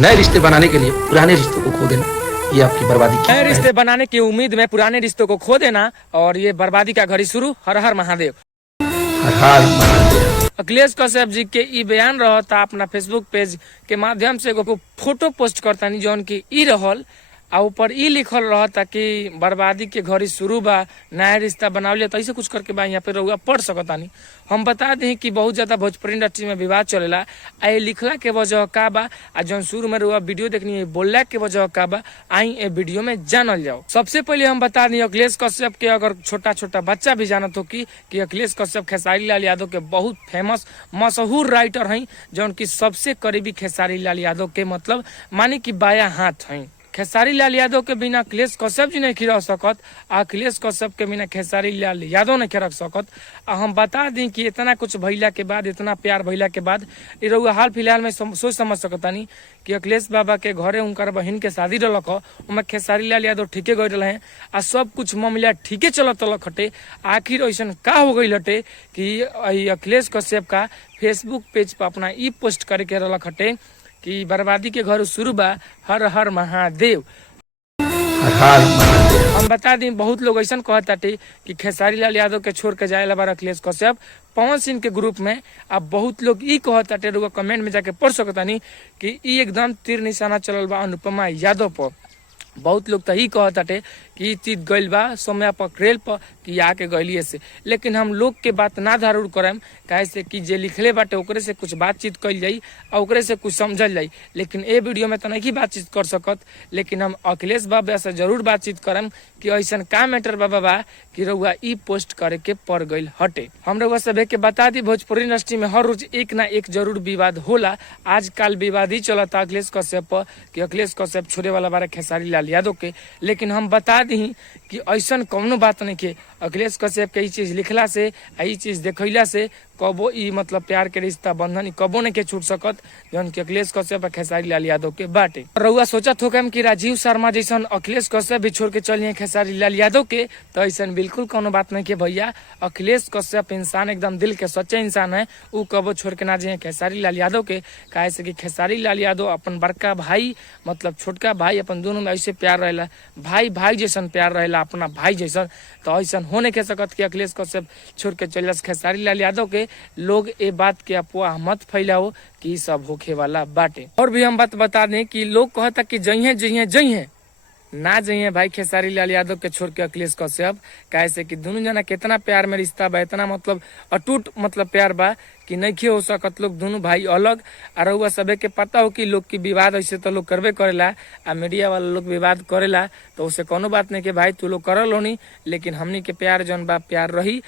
नए रिश्ते बनाने के लिए पुराने रिश्तों को खो देना, ये आपकी बर्बादी की नए रिश्ते बनाने की उम्मीद में पुराने रिश्तों को खो देना और ये बर्बादी का घड़ी शुरू। हर हर महादेव। हर हाल महादेव। अखिलेश कश्यप जी के ई बयान रहता अपना फेसबुक पेज के माध्यम से एगो फोटो पोस्ट करता नहीं जौन की ई रहल आ ऊपर ई लिखल रहता कि बर्बादी के घड़ी शुरू बा, नया रिश्ता बनावलिया, तो ऐसे कुछ करके बा यहाँ पे रहुआ पढ़ सकता नहीं। हम बता दें कि बहुत ज्यादा भोजपुरी इंडस्ट्री में विवाद चलेला। आ ये लिखला के वजह का बा आ जौन शुरू में रहुआ वीडियो देखनी है बोलला के वजह का बा, आई ए वीडियो में जानल जाओ। सबसे पहले हम बता दें अखिलेश कश्यप के अगर छोटा छोटा बच्चा भी जानत हो कि अखिलेश कश्यप खेसारी लाल यादव के बहुत फेमस मशहूर राइटर हैं, जौन की सबसे करीबी खेसारी लाल यादव के मतलब मानी कि बाया हाथ हैं। खेसारी लाल यादव के बिना अखिलेश कश्यप जी नहीं रह सकत, अखिलेश कश्यप के बिना खेसारी लाल यादव नहीं रख सकत। हम बता दी कि इतना कुछ भैला के बाद, इतना प्यार भैला के बाद रउआ हाल फिलहाल में सोच समझ सकतानी कि अखिलेश बाबा के घरे उनकर बहन के शादी रलक उनमें खेसारी लाल यादव ठीके गए रहे आ सब कुछ मामला ठीके चलत हटे। आखिर ऐसा का हो गई हटे कि अखिलेश कश्यप का फेसबुक पेज पर अपना ई पोस्ट करे के रलक हटे कि बर्बादी के घर शुरू बा, हर हर महादेव। हर हाल महादेव। हम बता दें बहुत लोग ऐसा कहताटे कि खेसारी लाल यादव के छोड़ के जाए बार अखिलेश कश्यप पवन सिंह के ग्रुप में। अब बहुत लोग ई कहताटे, रुआ कमेंट में जाके पढ़ सकतानी कि ई एकदम तीर निशाना चलल बा अनुपमा यादव पर। बहुत लोग तो ही कहताटे कि चीज गइल बा समय पर रेल पर कि आके गइलिए से, लेकिन हम लोग के बात ना जरूर करम काहे से कि जे लिखले बाटे ओकरे से कुछ बातचीत कइल जाई और ओकरे से कुछ समझल जाई। लेकिन ए वीडियो में तो नहीं बातचीत कर सकत, लेकिन हम अखिलेश बाबा से जरूर बातचीत करम कि ऐसा का मैटर बा कि रउआ ई पोस्ट करे के पड़ गइल हटे। हम रउआ सभे के बता दी भोजपुरी इंडस्ट्री में हर रोज एक ना एक जरूर विवाद होला। आजकल विवाद ही चलता अखिलेश कश्यप पर कि अखिलेश कश्यप छोड़े वाला बारे खेसारी लाल यादव के। लेकिन हम बता दी कि ऐसा कौनो बात नहीं के अखिलेश कश्यप के ई चीज लिखला से ई चीज देखैला से कबो ई मतलब प्यार के रिश्ता बंधन कबो नहीं के छूट सकत, जौन की अखिलेश कश्यप और खेसारी लाल यादव के बाटे। रउआ सोचत होकम कि राजीव शर्मा जैसन अखिलेश कश्यप भी छोड़ के चलिए खेसारी लाल यादव के, तो ऐसा बिल्कुल कोनो बात नहीं के भैया। अखिलेश कश्यप इंसान एकदम दिल के सच्चे इंसान है, उ कबो छोड़ के ना जाए खेसारी लाल यादव के। काहे से कि खेसारी लाल यादव अपन बड़का भाई मतलब छोटका भाई अपन दोनों में ऐसे प्यार रहेला, भाई भाई जैसन प्यार रहेला अपना भाई जैसन। तो ऐसा हो नहीं के सकत कि अखिलेश कश्यप छोड़ के चल खेसारी लाल यादव के। लोग ए बात के अफवाह मत फैलाओ कि सब होखे वाला बाटे। और भी हम बात बता दें कि लोग कहता कि जइहे ना जइहे भाई खेसारी लाल यादव के छोड़ के अखिलेश कश्यप। काहे से कि दोनों जना कितना प्यार में रिश्ता बा, इतना मतलब अटूट मतलब प्यार बा कि नहीं हो सकत लोग दोनों भाई अलग। और रउआ सबे के पता हो कि लोग की विवाद ऐसे तो लोग करबे करेला आ मीडिया वाला लोग विवाद करेला, तो उसे कोनो बात नहीं के भाई तू लोग करल होनी, लेकिन हमनी के प्यार जौन बा प्यार रही।